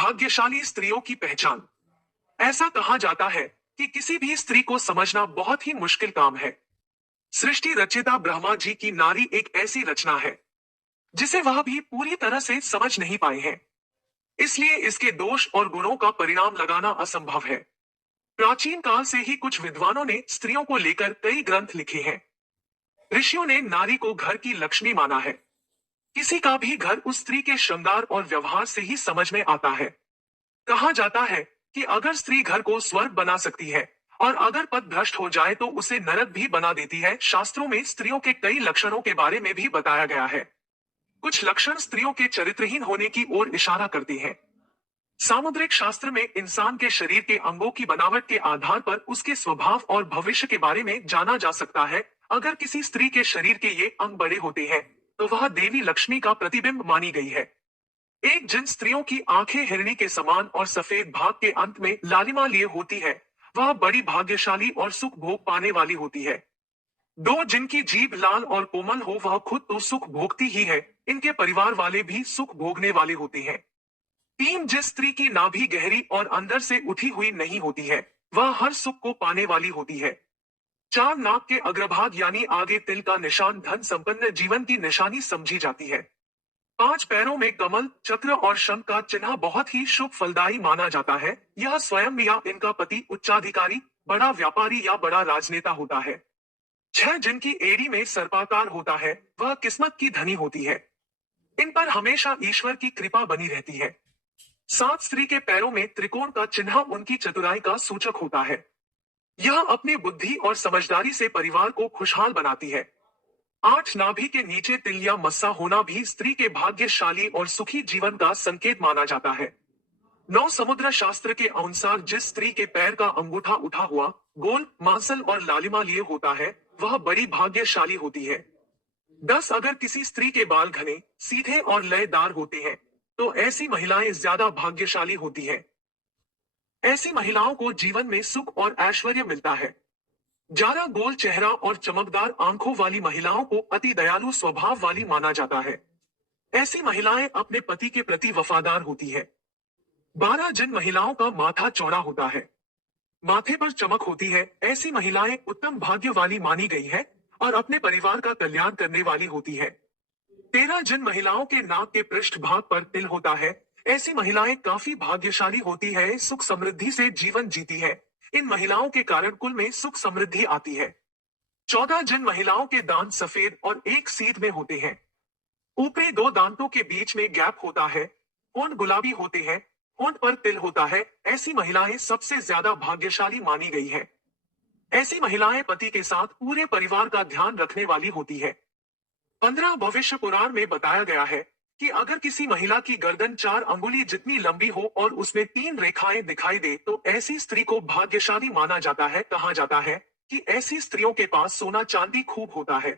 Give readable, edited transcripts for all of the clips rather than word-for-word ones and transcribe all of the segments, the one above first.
भाग्यशाली स्त्रियों की पहचान। ऐसा कहा जाता है कि किसी भी स्त्री को समझना बहुत ही मुश्किल काम है। सृष्टि रचयिता ब्रह्मा जी की नारी एक ऐसी रचना है जिसे वह भी पूरी तरह से समझ नहीं पाए हैं। इसलिए इसके दोष और गुणों का परिणाम लगाना असंभव है। प्राचीन काल से ही कुछ विद्वानों ने स्त्रियों को लेकर कई ग्रंथ लिखे हैं। ऋषियों ने नारी को घर की लक्ष्मी माना है। किसी का भी घर उस स्त्री के श्रृंगार और व्यवहार से ही समझ में आता है। कहा जाता है कि अगर स्त्री घर को स्वर्ग बना सकती है और अगर पथ भ्रष्ट हो जाए तो उसे नरक भी बना देती है। शास्त्रों में स्त्रियों के कई लक्षणों के बारे में भी बताया गया है। कुछ लक्षण स्त्रियों के चरित्रहीन होने की ओर इशारा करते हैं। सामुद्रिक शास्त्र में इंसान के शरीर के अंगों की बनावट के आधार पर उसके स्वभाव और भविष्य के बारे में जाना जा सकता है। अगर किसी स्त्री के शरीर के ये अंग बड़े होते हैं तो वह देवी लक्ष्मी का प्रतिबिंब मानी गई है। एक जिन स्त्रियों की आंखें हिरणी के समान और सफेद भाग के अंत में लालिमा लिए होती है वह बड़ी भाग्यशाली और सुख भोग पाने वाली होती है। दो जिनकी जीभ लाल और कोमल हो वह खुद तो सुख भोगती ही है, इनके परिवार वाले भी सुख भोगने वाले होते हैं। तीन जिस स्त्री की नाभि गहरी और अंदर से उठी हुई नहीं होती है वह हर सुख को पाने वाली होती है। चार नाक के अग्रभाग यानी आगे तिल का निशान धन संपन्न जीवन की निशानी समझी जाती है। पांच पैरों में कमल चक्र और शंख का चिन्ह बहुत ही शुभ फलदायी माना जाता है। यह स्वयं या इनका पति उच्चाधिकारी बड़ा व्यापारी या बड़ा राजनेता होता है। छह जिनकी एड़ी में सर्पाकार होता है वह किस्मत की धनी होती है। इन पर हमेशा ईश्वर की कृपा बनी रहती है। सात स्त्री के पैरों में त्रिकोण का चिन्ह उनकी चतुराई का सूचक होता है। यह अपनी बुद्धि और समझदारी से परिवार को खुशहाल बनाती है। आठ नाभि के नीचे तिल या मस्सा होना भी स्त्री के भाग्यशाली और सुखी जीवन का संकेत माना जाता है। नौ समुद्र शास्त्र के अनुसार जिस स्त्री के पैर का अंगूठा उठा हुआ गोल मांसल और लालिमा लिए होता है वह बड़ी भाग्यशाली होती है। 10 अगर किसी स्त्री के बाल घने सीधे और लयदार होते हैं तो ऐसी महिलाएं ज्यादा भाग्यशाली होती हैं। ऐसी महिलाओं को जीवन में सुख और ऐश्वर्य मिलता है। ज्यादा गोल चेहरा और चमकदार आंखों वाली महिलाओं को अति दयालु स्वभाव वाली माना जाता है। ऐसी महिलाएं अपने पति के प्रति वफादार होती है। 12 जिन महिलाओं का माथा चौड़ा होता है माथे पर चमक होती है ऐसी महिलाएं उत्तम भाग्य वाली मानी गई है और अपने परिवार का कल्याण करने वाली होती है। 13 जिन महिलाओं के नाक के पृष्ठ भाग पर तिल होता है ऐसी महिलाएं काफी भाग्यशाली होती है, सुख समृद्धि से जीवन जीती है। इन महिलाओं के कारण कुल में सुख समृद्धि आती है। 14 जिन महिलाओं के दांत सफेद और एक सीध में होते हैं, ऊपरी दो दांतों के बीच में गैप होता है, होंठ गुलाबी होते हैं, होंठ पर तिल होता है, ऐसी महिलाएं सबसे ज्यादा भाग्यशाली मानी गई है। ऐसी महिलाएं पति के साथ पूरे परिवार का ध्यान रखने वाली होती है। 15 भविष्य पुराण में बताया गया है कि अगर किसी महिला की गर्दन 4 अंगुली जितनी लंबी हो और उसमें 3 रेखाएं दिखाई दे तो ऐसी स्त्री को भाग्यशाली माना जाता है। कहा जाता है कि ऐसी स्त्रियों के पास सोना चांदी खूब होता है।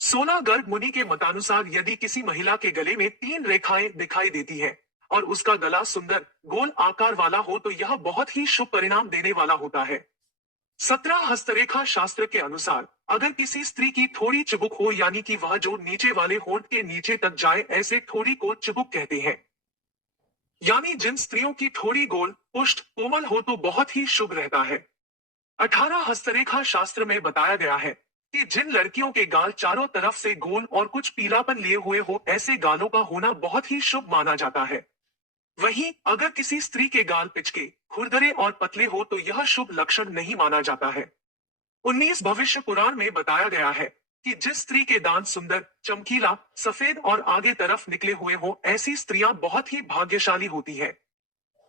16 गर्ग मुनि के मतानुसार यदि किसी महिला के गले में 3 रेखाएं दिखाई देती है और उसका गला सुंदर गोल आकार वाला हो तो यह बहुत ही शुभ परिणाम देने वाला होता है। 17 हस्तरेखा शास्त्र के अनुसार अगर किसी स्त्री की थोड़ी चिबुक हो यानी कि वह जो नीचे वाले होंठ के नीचे तक जाए ऐसे थोड़ी को चिबुक कहते हैं। यानी जिन स्त्रियों की थोड़ी गोल पुष्ट कोमल हो तो बहुत ही शुभ रहता है। 18 हस्तरेखा शास्त्र में बताया गया है कि जिन लड़कियों के गाल चारों तरफ से गोल और कुछ पीलापन लिए हुए हो ऐसे गालों का होना बहुत ही शुभ माना जाता है। वहीं अगर किसी स्त्री के गाल पिचके खुरदरे और पतले हो तो यह शुभ लक्षण नहीं माना जाता है। 19 भविष्य पुराण में बताया गया है कि जिस स्त्री के दांत सुंदर चमकीला सफेद और आगे तरफ निकले हुए हो ऐसी स्त्रियां बहुत ही भाग्यशाली होती है।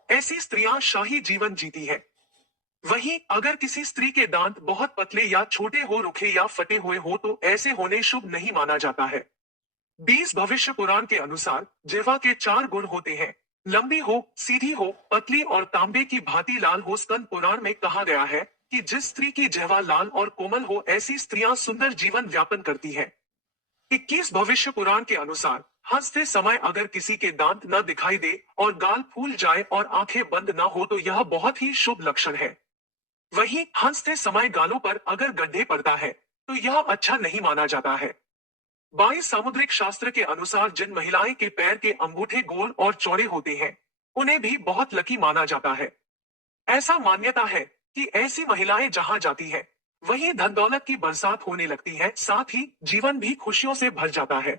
ऐसी स्त्रियां शाही जीवन जीती है। वहीं अगर किसी स्त्री के दांत बहुत पतले या छोटे हो रुखे या फटे हुए हो तो ऐसे होने शुभ नहीं माना जाता है। 20 भविष्य पुराण के अनुसार जिह्वा के 4 गुण होते हैं, लंबी हो सीधी हो पतली और तांबे की भांति लाल हो। स्कंद पुराण में कहा गया है कि जिस स्त्री की जिह्वा लाल और कोमल हो ऐसी स्त्रियां सुंदर जीवन व्यापन करती है। 21 भविष्य पुराण के अनुसार हंसते समय अगर किसी के दांत न दिखाई दे और गाल फूल जाए और आंखें बंद न हो तो यह बहुत ही शुभ लक्षण है। वहीं हंसते समय गालों पर अगर गड्ढे पड़ता है तो यह अच्छा नहीं माना जाता है। 22 सामुद्रिक शास्त्र के अनुसार जिन महिलाएं के पैर के अंगूठे गोल और चौड़े होते हैं उन्हें भी बहुत लकी माना जाता है। ऐसा मान्यता है कि ऐसी महिलाएं जहां जाती है, वहीं धन दौलत की बरसात होने लगती है, साथ ही जीवन भी खुशियों से भर जाता है।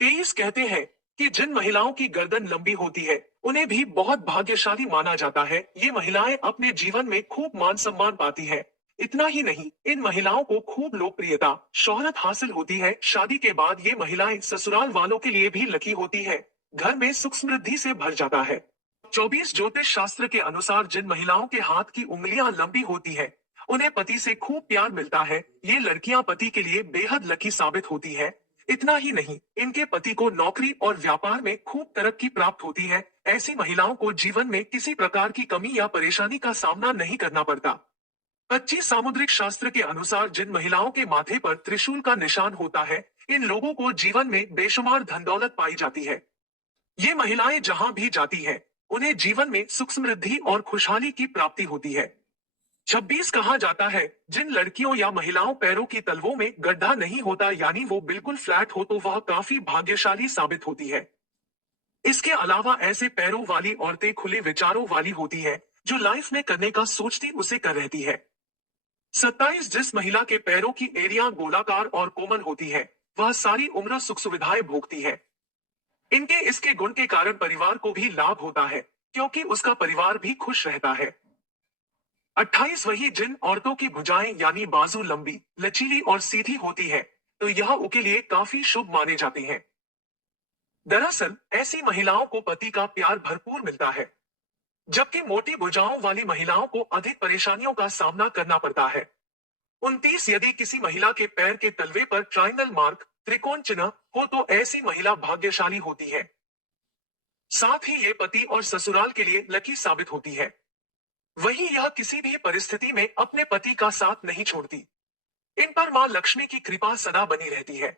तेईस कहते हैं कि जिन महिलाओं की गर्दन लंबी होती है, उन्हें भी बहुत भाग्यशाली माना जाता है। ये महिलाएं अपने जीवन में खूब मान सम्मान पाती है। इतना ही नहीं, इन महिलाओं को खूब लोकप्रियता, शोहरत हासिल होती है। शादी के बाद ये महिलाएं ससुराल वालों के लिए भी लकी होती है। घर में सुख समृद्धि से भर जाता है। 24 ज्योतिष शास्त्र के अनुसार जिन महिलाओं के हाथ की उंगलियां लंबी होती है, उन्हें पति से खूब प्यार मिलता है। ये लड़कियां पति के लिए बेहद लकी साबित होती है। इतना ही नहीं, इनके पति को नौकरी और व्यापार में खूब तरक्की प्राप्त होती है। ऐसी महिलाओं को जीवन में किसी प्रकार की कमी या परेशानी का सामना नहीं करना पड़ता। 25 सामुद्रिक शास्त्र के अनुसार जिन महिलाओं के माथे पर त्रिशूल का निशान होता है, इन लोगों को जीवन में बेशुमार धन दौलत पाई जाती है। ये महिलाएं जहां भी जाती है, उन्हें जीवन में सुख समृद्धि और खुशहाली की प्राप्ति होती है। 26 कहा जाता है, जिन लड़कियों या महिलाओं पैरों की तलवों में गड्ढा नहीं होता, यानी वो बिल्कुल फ्लैट हो, तो वह काफी भाग्यशाली साबित होती है। इसके अलावा ऐसे पैरों वाली औरतें खुले विचारों वाली होती है, जो लाइफ में करने का सोचती उसे कर रहती है। 27 जिस महिला के पैरों की एड़ियां गोलाकार और कोमल होती है, वह सारी उम्र सुख सुविधाएं भोगती है। इनके इसके गुण के कारण परिवार को भी लाभ होता है, क्योंकि उसका परिवार भी खुश रहता है। 28 वही जिन औरतों की भुजाएं यानी बाजू लंबी, लचीली और सीधी होती है, तो यह उनके लिए काफी शुभ माने जाते हैं। दरअसल ऐसी महिलाओं को पति का प्यार भरपूर मिलता है, जबकि मोटी भुजाओं वाली महिलाओं को अधिक परेशानियों का सामना करना पड़ता है। 29 यदि किसी महिला के पैर के तलवे पर ट्रायंगल मार्क, त्रिकोण चिन्ह हो, तो ऐसी महिला भाग्यशाली होती है। साथ ही ये पति और ससुराल के लिए लकी साबित होती है। वहीं यह किसी भी परिस्थिति में अपने पति का साथ नहीं छोड़ती। इन पर मां लक्ष्मी की कृपा सदा बनी रहती है।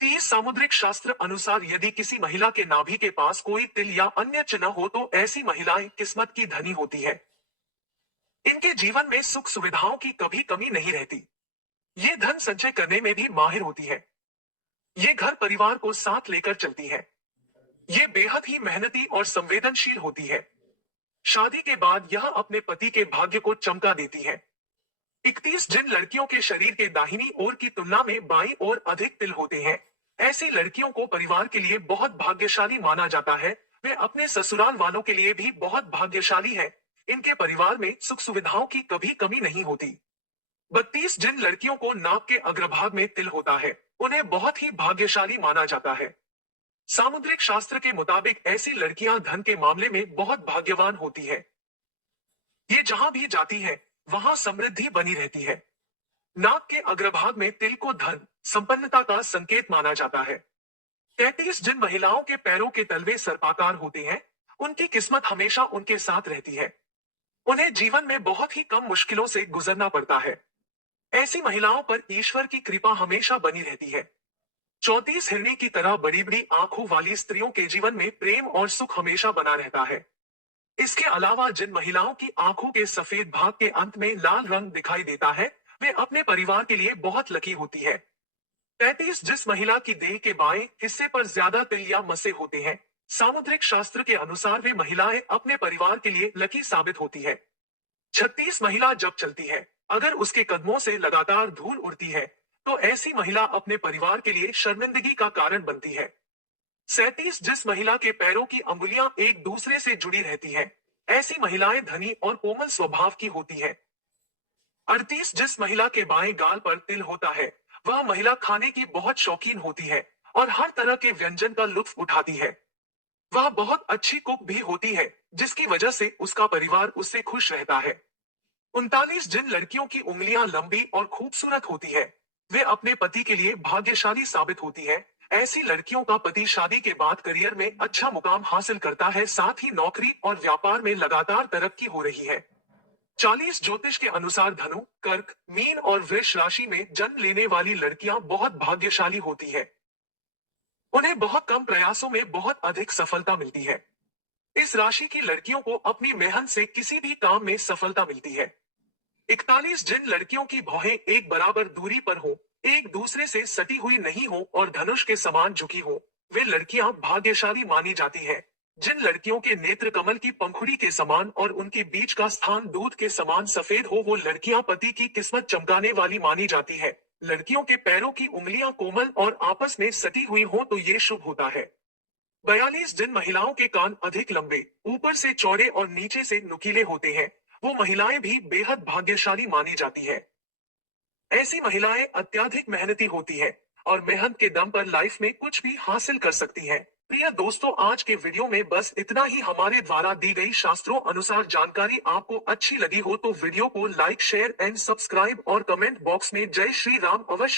30 सामुद्रिक शास्त्र अनुसार यदि किसी महिला के नाभि के पास कोई तिल या अन्य चिन्ह हो, तो ऐसी महिलाएं किस्मत की धनी होती है। इनके जीवन में सुख सुविधाओं की कभी कमी नहीं रहती। ये धन संचय करने में भी माहिर होती है। ये घर परिवार को साथ लेकर चलती है। ये बेहद ही मेहनती और संवेदनशील होती है। शादी के बाद यह अपने पति के भाग्य को चमका देती है। 31 जिन लड़कियों के शरीर के दाहिनी ओर की तुलना में बाईं ओर अधिक तिल होते हैं, ऐसी लड़कियों को परिवार के लिए बहुत भाग्यशाली माना जाता है। वे अपने ससुराल वालों के लिए भी बहुत भाग्यशाली है। इनके परिवार में सुख सुविधाओं की कभी कमी नहीं होती। 32 जिन लड़कियों को नाक के अग्रभाग में तिल होता है, उन्हें बहुत ही भाग्यशाली माना जाता है। सामुद्रिक शास्त्र के मुताबिक ऐसी लड़कियां धन के मामले में बहुत भाग्यवान होती है। ये जहां भी जाती है, वहां समृद्धि बनी रहती है। नाक के अग्रभाग में तिल को धन, संपन्नता का संकेत माना जाता है। 33 जिन महिलाओं के पैरों के तलवे सर्पाकार होते हैं, उनकी किस्मत हमेशा उनके साथ रहती है। उन्हें जीवन में बहुत ही कम मुश्किलों से गुजरना पड़ता है। ऐसी महिलाओं पर ईश्वर की कृपा हमेशा बनी रहती है। 34 हिरनी की तरह बड़ी बड़ी आंखों वाली स्त्रियों के जीवन में प्रेम और सुख हमेशा बना रहता है। इसके अलावा जिन महिलाओं की आंखों के सफेद भाग के अंत में लाल रंग दिखाई देता है, वे अपने परिवार के लिए बहुत लकी होती है। 33 जिस महिला की देह के बाएं हिस्से पर ज्यादा तिल या मसे होते हैं, सामुद्रिक शास्त्र के अनुसार वे महिलाएं अपने परिवार के लिए लकी साबित होती है। 36 महिला जब चलती है, अगर उसके कदमों से लगातार धूल उड़ती है, तो ऐसी महिला अपने परिवार के लिए शर्मिंदगी का कारण बनती है। 37 जिस महिला के पैरों की अंगुलियां एक दूसरे से जुड़ी रहती है, ऐसी महिलाएं धनी और कोमल स्वभाव की होती है। 38 जिस महिला के बाएं गाल पर तिल होता है, वह महिला खाने की बहुत शौकीन होती है और हर तरह के व्यंजन का लुत्फ उठाती है। वह बहुत अच्छी कुक भी होती है, जिसकी वजह से उसका परिवार उससे खुश रहता है। 39 जिन लड़कियों की उंगलियां लंबी और खूबसूरत होती है, वे अपने पति के लिए भाग्यशाली साबित होती है। ऐसी लड़कियों का पति शादी के बाद करियर में अच्छा मुकाम हासिल करता है, साथ ही नौकरी और व्यापार में लगातार तरक्की हो रही है। 40 ज्योतिष के अनुसार धनु, कर्क, मीन और वृष राशि में जन्म लेने वाली लड़कियां बहुत भाग्यशाली होती है। उन्हें बहुत कम प्रयासों में बहुत अधिक सफलता मिलती है। इस राशि की लड़कियों को अपनी मेहनत से किसी भी काम में सफलता मिलती है। 41 जिन लड़कियों की भौहें एक बराबर दूरी पर हो, एक दूसरे से सटी हुई नहीं हो और धनुष के समान झुकी हो, वे लड़कियां भाग्यशाली मानी जाती हैं। जिन लड़कियों के नेत्र कमल की पंखुड़ी के समान और उनके बीच का स्थान दूध के समान सफेद हो, वो लड़कियां पति की किस्मत चमकाने वाली मानी जाती है। लड़कियों के पैरों की उंगलियां कोमल और आपस में सटी हुई हो तो ये शुभ होता है। 42 दिन महिलाओं के कान अधिक लंबे, ऊपर से चौड़े और नीचे से नुकीले होते हैं। वो महिलाएं भी बेहद भाग्यशाली मानी जाती है। ऐसी महिलाएं अत्यधिक मेहनती होती हैं और मेहनत के दम पर लाइफ में कुछ भी हासिल कर सकती हैं। प्रिय दोस्तों, आज के वीडियो में बस इतना ही। हमारे द्वारा दी गई शास्त्रों अनुसार जानकारी आपको अच्छी लगी हो तो वीडियो को लाइक, शेयर एंड सब्सक्राइब और कमेंट बॉक्स में जय श्री राम अवश्य